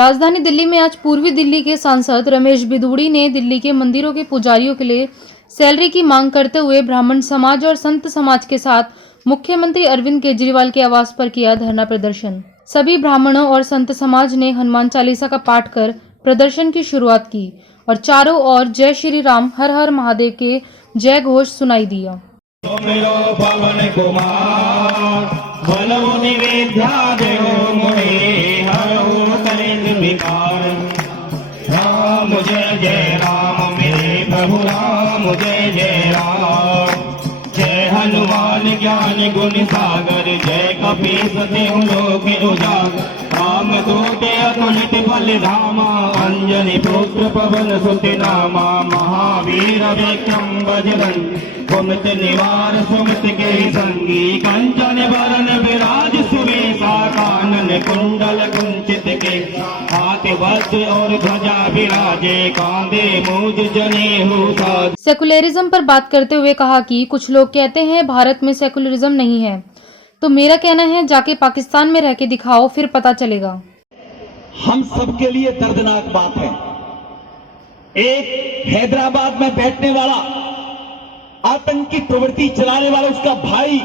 राजधानी दिल्ली में आज पूर्वी दिल्ली के सांसद रमेश बिधूड़ी ने दिल्ली के मंदिरों के पुजारियों के लिए सैलरी की मांग करते हुए ब्राह्मण समाज और संत समाज के साथ मुख्यमंत्री अरविंद केजरीवाल के आवास पर किया धरना प्रदर्शन। सभी ब्राह्मणों और संत समाज ने हनुमान चालीसा का पाठ कर प्रदर्शन की शुरुआत की और चारों ओर जय श्री राम हर हर महादेव के जय घोष सुनाई दिया। राम जय जय राम मेरे प्रभु राम जय जय राम। जय हनुमान ज्ञान गुण सागर जय कपीस देहु लोक उजागर। राम दूत अतुलित बल धामा अंजनी पुत्र पवन सुत नामा। महावीर विक्रम बजरंगी कुमति निवार सुमति के संगी। कंचन वरन विराज सुवेशा कानन कुंडल कुंचित के। हाथ वज्र और ध्वजा विराजे कांधे मूज जनेऊ साज। सेकुलरिज्म पर बात करते हुए कहा कि कुछ लोग कहते हैं भारत में सेकुलरिज्म नहीं है, तो मेरा कहना है जाके पाकिस्तान में रह के दिखाओ, फिर पता चलेगा। हम सबके लिए दर्दनाक बात है। एक हैदराबाद में बैठने वाला आतंकी प्रवृत्ति चलाने वाला उसका भाई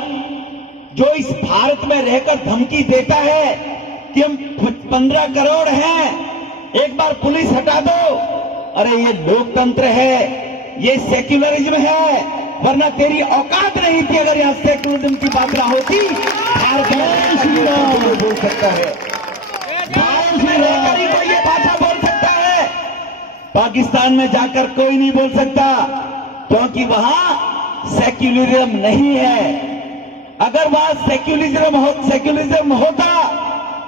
जो इस भारत में रहकर धमकी देता है कि हम 15 करोड़ हैं, एक बार पुलिस हटा दो। अरे ये लोकतंत्र है, ये सेक्युलरिज्म है, वरना तेरी औकात नहीं थी अगर यहां सेक्युलरिज्म की बात ना होती। भारत में बोल सकता है, भारत में रहकर ही कोई ये भाषा बोल सकता है, पाकिस्तान में जाकर कोई नहीं बोल सकता, क्योंकि वहां सेक्युलरिज्म नहीं है। अगर वहां सेक्युलरिज्म होता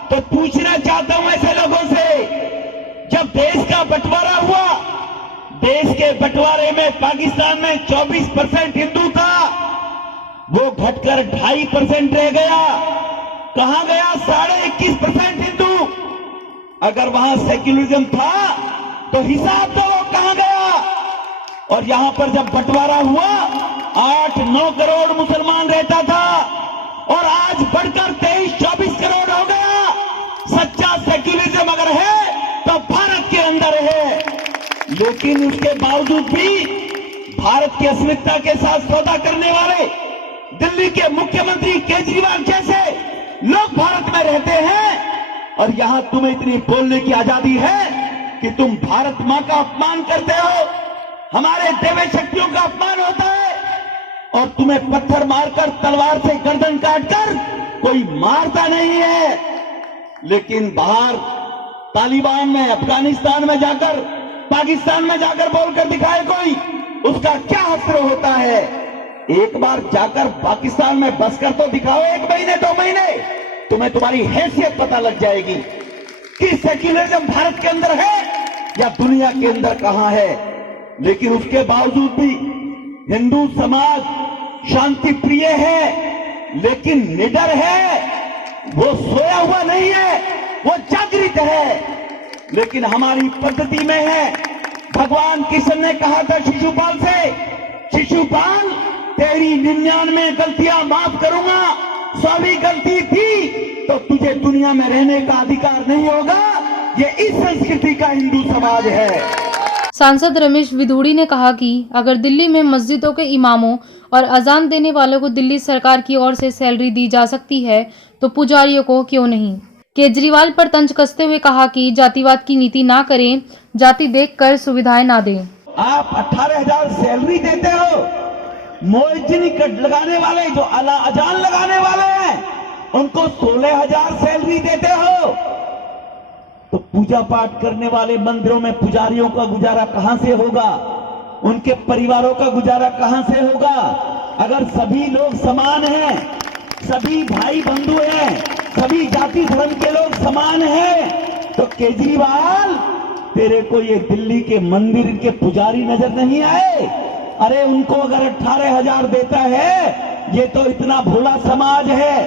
तो पूछना चाहता हूं ऐसे लोगों से, जब देश का बंटवारा हुआ, देश के बंटवारे में पाकिस्तान में 24% हिंदू था, वो घटकर 2.5% रह गया। कहां गया 21.5% हिंदू? अगर वहां सेक्युलरिज्म था तो हिसाब दो वो कहां गया। और यहां पर जब बंटवारा हुआ 8-9 करोड़ मुसलमान रहता था और आज बढ़कर 23-24 करोड़ हो गया। सच्चा सेक्युलरिज्म अगर है तो भारत के अंदर है, लेकिन उसके बावजूद भी भारत की अस्मिता के साथ सौदा करने वाले दिल्ली के मुख्यमंत्री केजरीवाल जैसे लोग भारत में रहते हैं और यहां तुम्हें इतनी बोलने की आजादी है कि तुम भारत मां का अपमान करते हो, हमारे देवी शक्तियों का अपमान होता है और तुम्हें पत्थर मारकर तलवार से गर्दन काटकर कोई मारता नहीं है। लेकिन बाहर तालिबान में, अफगानिस्तान में जाकर, पाकिस्तान में जाकर बोलकर दिखाए कोई, उसका क्या असर होता है। एक बार जाकर पाकिस्तान में बसकर तो दिखाओ, 1 महीने 2 महीने, तुम्हें तुम्हारी हैसियत पता लग जाएगी कि सेक्युलरिज्म भारत के अंदर है या दुनिया के अंदर कहां है। लेकिन उसके बावजूद भी हिंदू समाज शांति प्रिय है, लेकिन निडर है, वो सोया हुआ नहीं है, वो जागृत है। लेकिन हमारी पद्धति में है, भगवान कृष्ण ने कहा था शिशुपाल से, शिशुपाल तेरी 99 गलतियां माफ करूंगा, 100वीं गलती थी तो तुझे दुनिया में रहने का अधिकार नहीं होगा। ये इस संस्कृति का हिंदू समाज है। सांसद रमेश बिधूड़ी ने कहा कि अगर दिल्ली में मस्जिदों के इमामों और अजान देने वालों को दिल्ली सरकार की ओर से सैलरी दी जा सकती है तो पुजारियों को क्यों नहीं। केजरीवाल पर तंज कसते हुए कहा कि जातिवाद की नीति ना करें, जाति देखकर सुविधाएं ना दें। आप 18,000 सैलरी देते हो, मोइज्जनी लगाने वाले जो अजान लगाने वाले हैं उनको 16,000 सैलरी देते हो, तो पूजा पाठ करने वाले मंदिरों में पुजारियों का गुजारा कहां से होगा, उनके परिवारों का गुजारा कहां से होगा। अगर सभी लोग समान हैं, सभी भाई बंधु हैं, सभी जाति धर्म के लोग समान हैं, तो केजरीवाल तेरे को ये दिल्ली के मंदिर के पुजारी नजर नहीं आए। अरे उनको अगर 18,000 देता है, ये तो इतना भोला समाज है,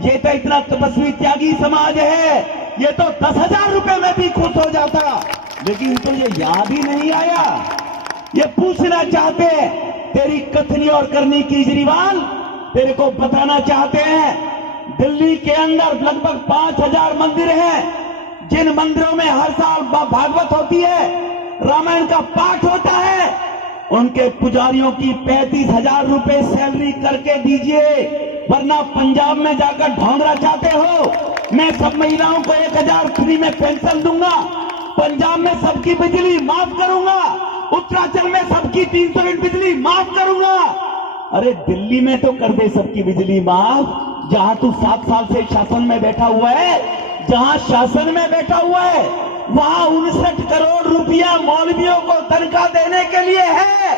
ये तो इतना तपस्वी त्यागी समाज है, ये तो 10,000 रुपए में भी खुश हो जाता। लेकिन तो ये याद ही नहीं आया। ये पूछना चाहते हैं तेरी कथनी और करनी केजरीवाल, तेरे को बताना चाहते हैं दिल्ली के अंदर लगभग 5,000 मंदिर हैं, जिन मंदिरों में हर साल भागवत होती है, रामायण का पाठ होता है, उनके पुजारियों की 35,000 रुपए सैलरी करके दीजिए, वरना पंजाब में जाकर ढोंगरा चाहते हो। मैं सब महिलाओं को 1,000 फ्री में पेंशन दूंगा, पंजाब में सबकी बिजली माफ करूंगा, उत्तराखंड में सबकी 300 यूनिट बिजली माफ करूंगा। अरे दिल्ली में तो कर दे सबकी बिजली माफ, जहां तू 7 साल से शासन में बैठा हुआ है, जहां शासन में बैठा हुआ है वहां 59 करोड़ रुपया मौलवियों को तनख्वाह देने के लिए है,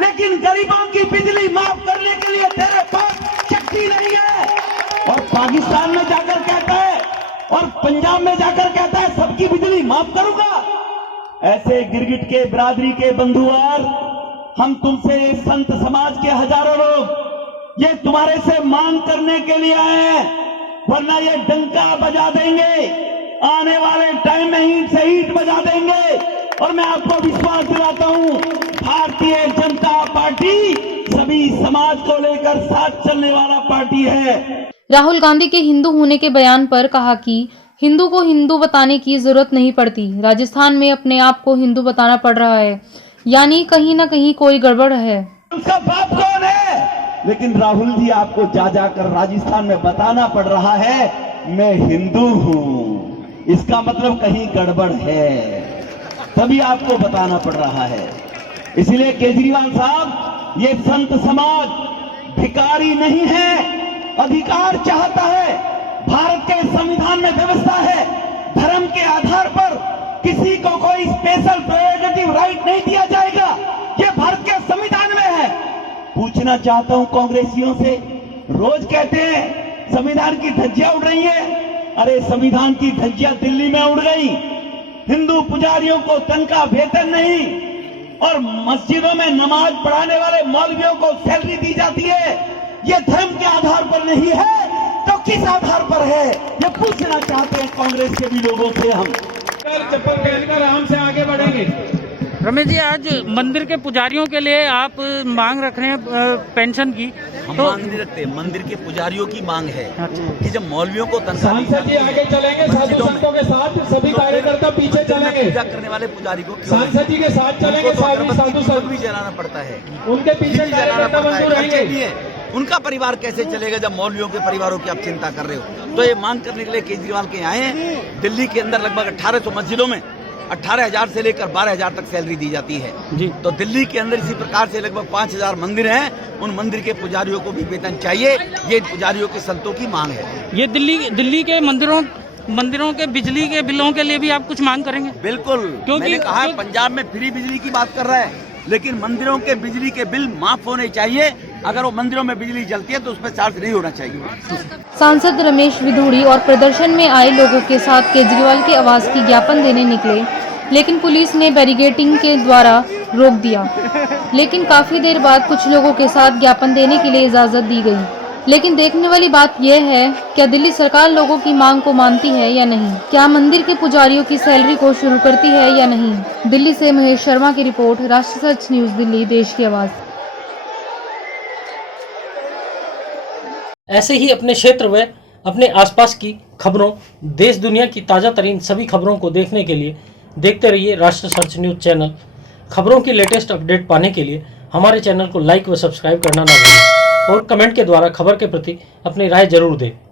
लेकिन गरीबों की बिजली माफ करने के लिए तेरे पास शक्ति नहीं है। और पाकिस्तान में जाकर कहता है और पंजाब में जाकर कहता है सबकी बिजली माफ करूंगा। ऐसे गिरगिट के बिरादरी के बंधुआर, हम तुमसे संत समाज के हजारों लोग ये तुम्हारे से मांग करने के लिए आए हैं, वरना ये डंका बजा देंगे, आने वाले टाइम में ही शहीद बजा देंगे। और मैं आपको विश्वास दिलाता हूं, भारतीय जनता पार्टी सभी समाज को लेकर साथ चलने वाला पार्टी है। राहुल गांधी के हिंदू होने के बयान पर कहा कि हिंदू को हिंदू बताने की जरूरत नहीं पड़ती, राजस्थान में अपने आप को हिंदू बताना पड़ रहा है, यानी कहीं ना कहीं कोई गड़बड़ है। उसका बाप कौन है? लेकिन राहुल जी आपको जा जाकर राजस्थान में बताना पड़ रहा है मैं हिंदू हूं, इसका मतलब कहीं गड़बड़ है, तभी आपको बताना पड़ रहा है। इसलिए केजरीवाल साहब, ये संत समाज भिखारी नहीं है, अधिकार चाहता है। भारत के संविधान में व्यवस्था है, धर्म के आधार पर किसी को कोई स्पेशल प्रेरोगेटिव राइट नहीं दिया जाएगा, ये भारत के संविधान में है। पूछना चाहता हूं कांग्रेसियों से, रोज कहते हैं संविधान की धज्जियां उड़ रही है, अरे संविधान की धज्जियां दिल्ली में उड़ गई, हिंदू पुजारियों को तनख्वाह वेतन नहीं और मस्जिदों में नमाज पढ़ाने वाले मौलवियों को सैलरी दी जाती है, ये धर्म के आधार पर नहीं है तो किस आधार पर है, ये पूछना चाहते हैं कांग्रेस के भी लोगों से। हम चप्पल पहनकर आराम से आगे बढ़ेंगे। रमेश जी, आज मंदिर के पुजारियों के लिए आप मांग रख रहे हैं पेंशन की, हम तो मांग नहीं रखते, मंदिर के पुजारियों की मांग है कि जब मौलवियों को तनख्वाह दी सांसद जी आगे चलेंगे, साधु संतों के साथ सभी कार्यकर्ता पीछे चलेंगे। पूजा करने वाले पुजारी को क्यों सांसद जी के साथ चलेंगे, साधु संत भी जलाना पड़ता है, उनके पीछे कार्यकर्ता बंधु रहेंगे। उनका परिवार कैसे चलेगा जब मौलवियों के परिवारों की आप चिंता कर रहे हो। तो ये मांग करने के लिए केजरीवाल के आए हैं। दिल्ली के अंदर लगभग 1800 मस्जिदों में 18,000 से लेकर 12,000 तक सैलरी दी जाती है जी। तो दिल्ली के अंदर इसी प्रकार से लगभग 5,000 मंदिर हैं, उन मंदिर के पुजारियों को भी वेतन चाहिए, ये पुजारियों के संतों की मांग है। ये दिल्ली के मंदिरों के बिजली के बिलों के लिए भी आप कुछ मांग करेंगे? बिल्कुल, क्योंकि मैंने कहा है पंजाब में फ्री बिजली की बात कर रहा है, लेकिन मंदिरों के बिजली के बिल माफ होने चाहिए। अगर वो मंदिरों में बिजली जलती है तो उस पर चार्ज नहीं होना चाहिए। सांसद रमेश बिधूड़ी और प्रदर्शन में आए लोगों के साथ केजरीवाल के आवास की ज्ञापन देने निकले, लेकिन पुलिस ने बैरिकेडिंग के द्वारा रोक दिया। लेकिन काफी देर बाद कुछ लोगों के साथ ज्ञापन देने के लिए इजाजत दी गई। लेकिन देखने वाली बात यह है, क्या दिल्ली सरकार लोगों की मांग को मानती है या नहीं? क्या मंदिर के पुजारियों की सैलरी को शुरू करती है या नहीं? दिल्ली से महेश शर्मा की रिपोर्ट, राष्ट्र सच न्यूज दिल्ली, देश की आवाज। ऐसे ही अपने क्षेत्र व अपने आसपास की खबरों, देश दुनिया की ताज़ा तरीन सभी खबरों को देखने के लिए देखते रहिए राष्ट्र सच न्यूज चैनल। खबरों की लेटेस्ट अपडेट पाने के लिए हमारे चैनल को लाइक व सब्सक्राइब करना ना भूलें और कमेंट के द्वारा खबर के प्रति अपनी राय जरूर दें।